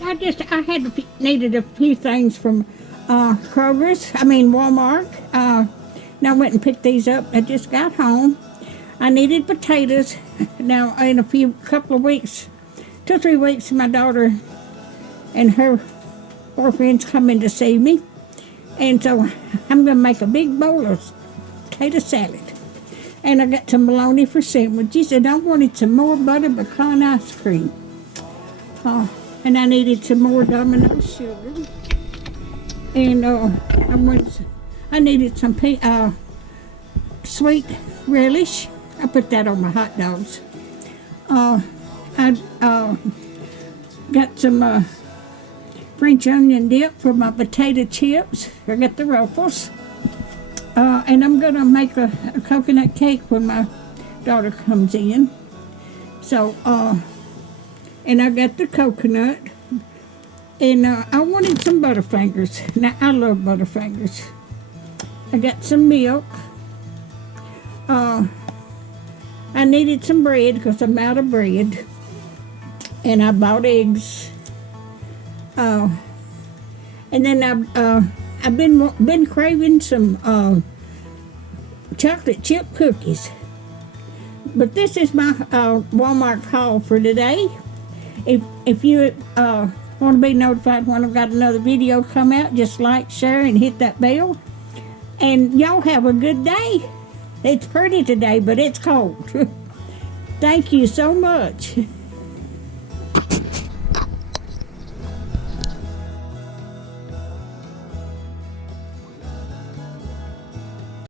right. I had needed a few things from Walmart. Now I went and picked these up. I just got home. I needed potatoes. Now in a couple of weeks, 2 or 3 weeks, my daughter and her boyfriend's coming to see me, and so I'm gonna make a big bowl of potato salad. And I got some bologna for sandwiches, and I wanted some more butter pecan ice cream. And I needed some more Domino's sugar. And I needed some sweet relish. I put that on my hot dogs. I got some French onion dip for my potato chips. I got the Ruffles. And I'm going to make a coconut cake when my daughter comes in. So, and I got the coconut. And I wanted some Butterfingers. Now, I love Butterfingers. I got some milk. I needed some bread because I'm out of bread. And I bought eggs. And then I've been craving some chocolate chip cookies. But this is my Walmart haul for today. If you want to be notified when I've got another video come out, just like, share, and hit that bell. And y'all have a good day. It's pretty today, but it's cold. Thank you so much.